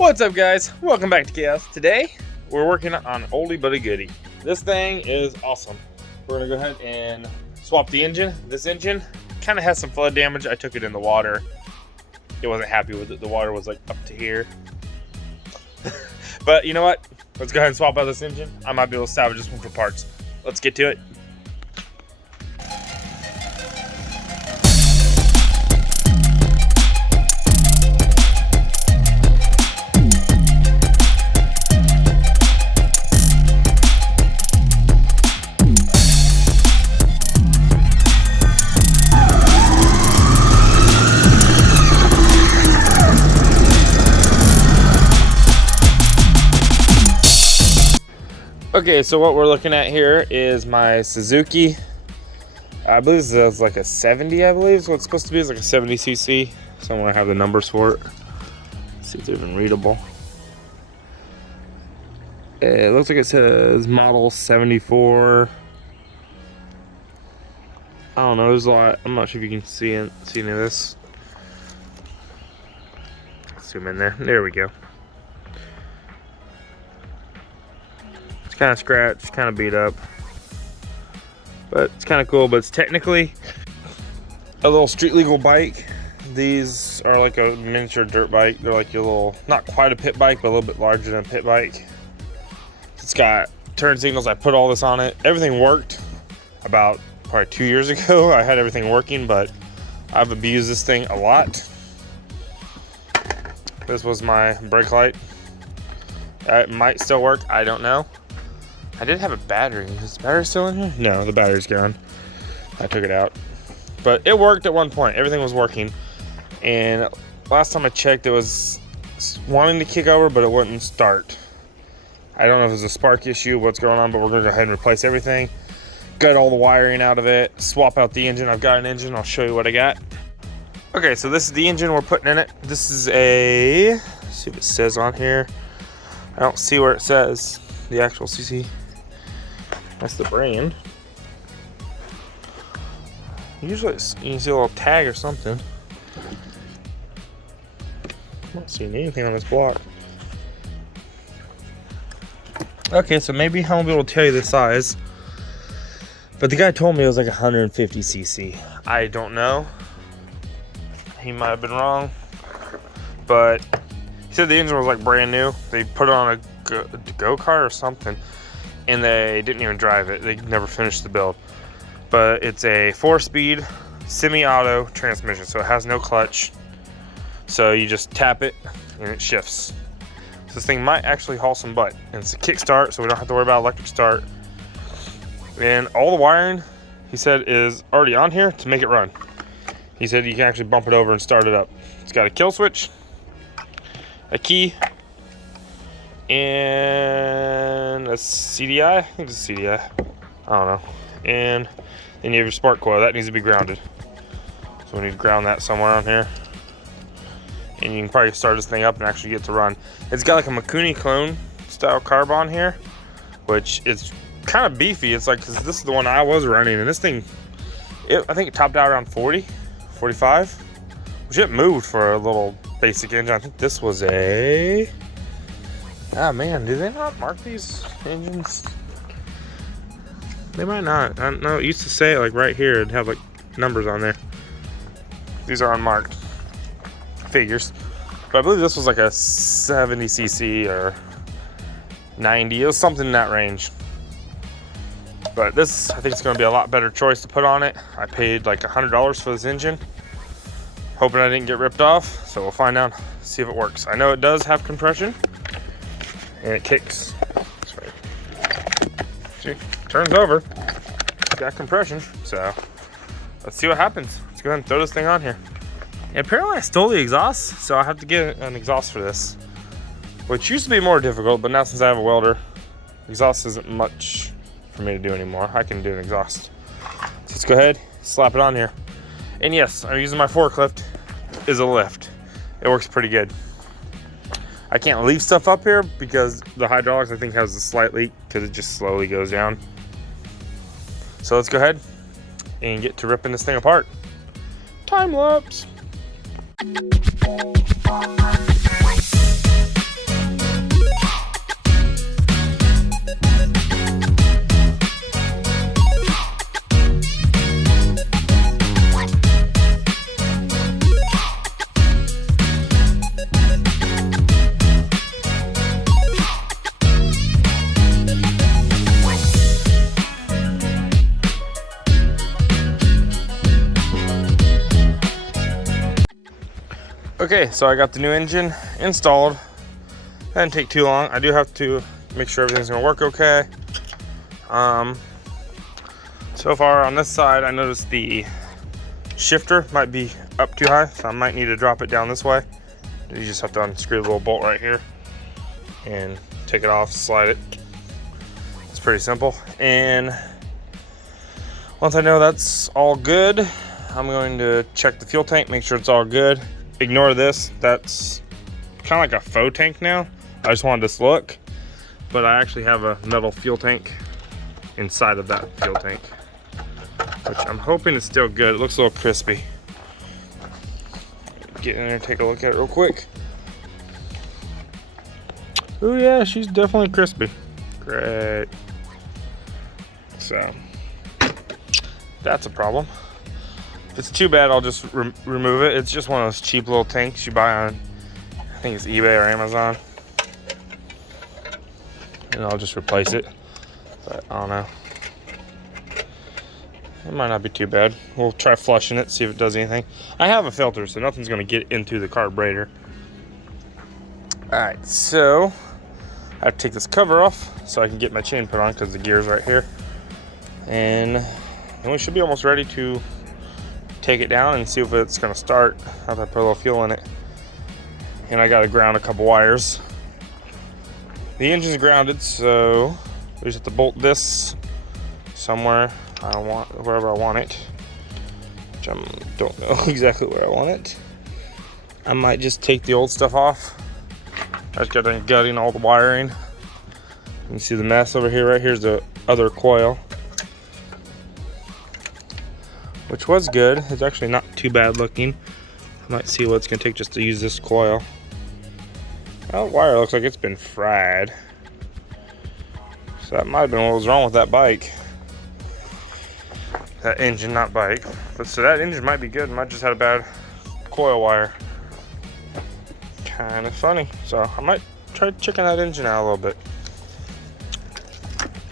What's up, guys? Welcome back to Chaos. Today we're working on oldie but a goodie. This thing is awesome. We're gonna go ahead and swap the engine. This engine kind of has some flood damage. I took it in the water. It wasn't happy with it. The water was like up to here. But you know what? Let's go ahead and swap out this engine. I might be able to salvage this one for parts. Let's get to it. Okay, so what we're looking at here is my Suzuki. I believe this is like a 70, I believe. So what it's supposed to be is like a 70cc. Somewhere I have the numbers for it. Let's see if they're even readable. It looks like it says model 74. I don't know, there's a lot. I'm not sure if you can see any of this. Let's zoom in there. There we go. Kind of scratched, kind of beat up, but it's kind of cool. But it's technically a little street legal bike. These are like a miniature dirt bike. They're like your little, not quite a pit bike, but a little bit larger than a pit bike. It's got turn signals. I put all this on it. Everything worked about probably 2 years ago. I had everything working, but I've abused this thing a lot. This was my brake light. It might still work, I don't know. I did have a battery. Is the battery still in here? No, the battery's gone. I took it out. But it worked at one point. Everything was working. And last time I checked, it was wanting to kick over, but it wouldn't start. I don't know if it was a spark issue, what's going on, but we're going to go ahead and replace everything. Gut all the wiring out of it. Swap out the engine. I've got an engine. I'll show you what I got. Okay, so this is the engine we're putting in it. This is a, let's see if it says on here. I don't see where it says the actual CC. That's the brand. Usually you can see a little tag or something. I'm not seeing anything on this block. Okay, so maybe I won't be able to tell you the size. But the guy told me it was like 150cc. I don't know. He might have been wrong. But he said the engine was like brand new. They put it on a go-kart or something. And they didn't even drive it. They never finished the build. But it's a 4-speed semi-auto transmission, so it has no clutch. So you just tap it and it shifts. So this thing might actually haul some butt. And it's a kickstart, so we don't have to worry about electric start. And all the wiring, he said, is already on here to make it run. He said you can actually bump it over and start it up. It's got a kill switch, a key, and a CDI. I think it's a CDI. I don't know. And then you have your spark coil. That needs to be grounded. So we need to ground that somewhere on here. And you can probably start this thing up and actually get to run. It's got like a Mikuni clone style carb on here, which is kind of beefy. It's like, 'cause this is the one I was running, and this thing, I think it topped out around 40, 45, which it moved for a little basic engine. I think this was a, ah man, do they not mark these engines? They might not. I don't know. It used to say it like right here. It'd have like numbers on there. These are unmarked figures. But I believe this was like a 70cc or 90. It was something in that range. But this, I think it's going to be a lot better choice to put on it. I paid like $100 for this engine. Hoping I didn't get ripped off. So we'll find out, see if it works. I know it does have compression. And it kicks. That's right. See, turns over. It's got compression. So let's see what happens. Let's go ahead and throw this thing on here. And apparently I stole the exhaust, so I have to get an exhaust for this. Which used to be more difficult, but now since I have a welder, exhaust isn't much for me to do anymore. I can do an exhaust. So let's go ahead, slap it on here. And yes, I'm using my forklift as a lift. It works pretty good. I can't leave stuff up here because the hydraulics I think has a slight leak because it just slowly goes down. So let's go ahead and get to ripping this thing apart. Time lapse. Okay, so I got the new engine installed. That didn't take too long. I do have to make sure everything's gonna work okay. So far on this side, I noticed the shifter might be up too high, so I might need to drop it down this way. You just have to unscrew the little bolt right here and take it off, slide it. It's pretty simple. And once I know that's all good, I'm going to check the fuel tank, make sure it's all good. Ignore this, that's kind of like a faux tank now. I just wanted this look, but I actually have a metal fuel tank inside of that fuel tank, which I'm hoping is still good. It looks a little crispy. Get in there and take a look at it real quick. Oh yeah, she's definitely crispy. Great. So, that's a problem. If it's too bad, I'll just remove it. It's just one of those cheap little tanks you buy on, I think it's eBay or Amazon. And I'll just replace it. But I don't know. It might not be too bad. We'll try flushing it, see if it does anything. I have a filter, so nothing's gonna get into the carburetor. All right, so I have to take this cover off so I can get my chain put on because the gear's right here. And then we should be almost ready to take it down and see if it's gonna start after I put a little fuel in it. And I gotta ground a couple wires. The engine's grounded, so we just have to bolt this somewhere wherever I want it, which I don't know exactly where I want it. I might just take the old stuff off. I just got done gutting all the wiring. You can see the mess over here. Right here's the other coil, which was good. It's actually not too bad looking. I might see what it's gonna take just to use this coil. That wire looks like it's been fried. So that might have been what was wrong with that bike. That engine, not bike. But so that engine might be good. Might just had a bad coil wire. Kind of funny. So I might try checking that engine out a little bit.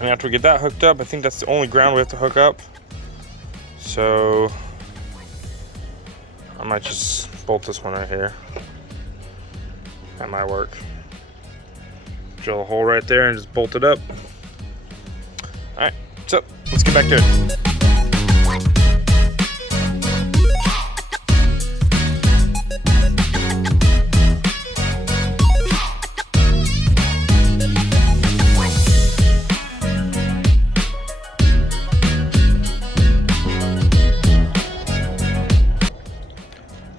And after we get that hooked up, I think that's the only ground we have to hook up. So I might just bolt this one right here. That might work. Drill a hole right there and just bolt it up. All right, so let's get back to it.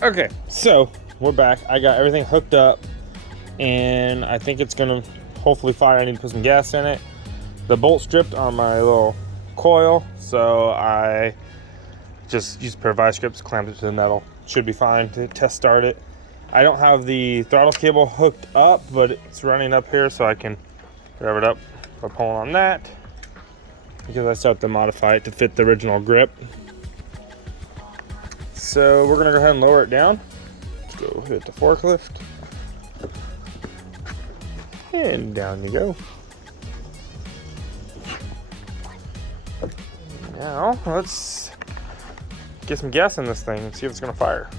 Okay, so we're back. I got everything hooked up and I think it's gonna hopefully fire. I need to put some gas in it. The bolt stripped on my little coil, so I just used a pair of vice grips, clamped it to the metal. Should be fine to test start it. I don't have the throttle cable hooked up, but it's running up here, so I can grab it up by pulling on that, because I still have to modify it to fit the original grip. So we're gonna go ahead and lower it down. Let's go hit the forklift. And down you go. Now let's get some gas in this thing and see if it's gonna fire.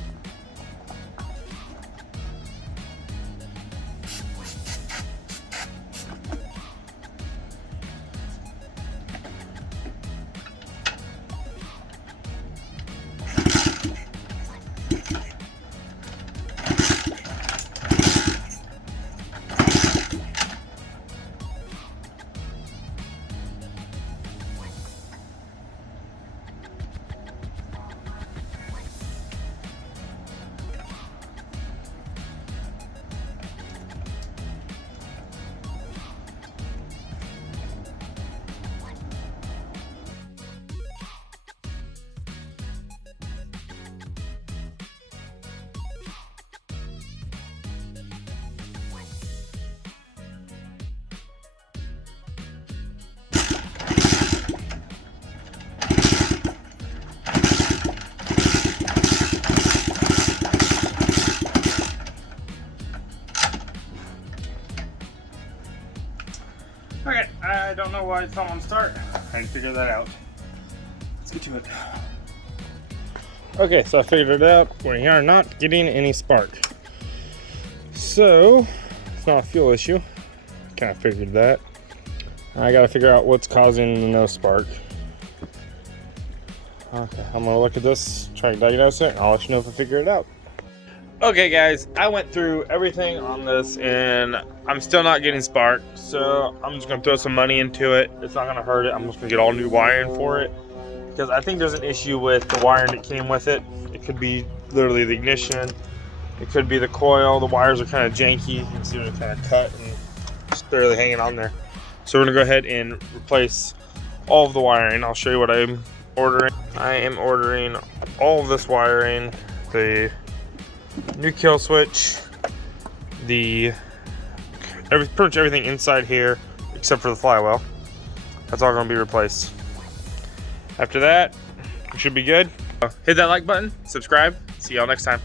Okay, I don't know why it's not on start. I can figure that out. Let's get to it. Okay, so I figured it out. We are not getting any spark. So, it's not a fuel issue. Kind of figured that. I gotta figure out what's causing the no spark. Okay, I'm gonna look at this, try to diagnose it, and I'll let you know if I figure it out. Okay guys, I went through everything on this and I'm still not getting spark, so I'm just gonna throw some money into it. It's not gonna hurt it. I'm just gonna get all new wiring for it, because I think there's an issue with the wiring that came with it. It could be literally the ignition, it could be the coil. The wires are kind of janky. You can see they're kind of cut and just barely hanging on there. So we're gonna go ahead and replace all of the wiring. I'll show you what I'm ordering. I am ordering all of this wiring, the new kill switch, pretty much everything inside here except for the flywheel. That's all gonna be replaced. After that, we should be good. Hit that like button, subscribe. See y'all next time.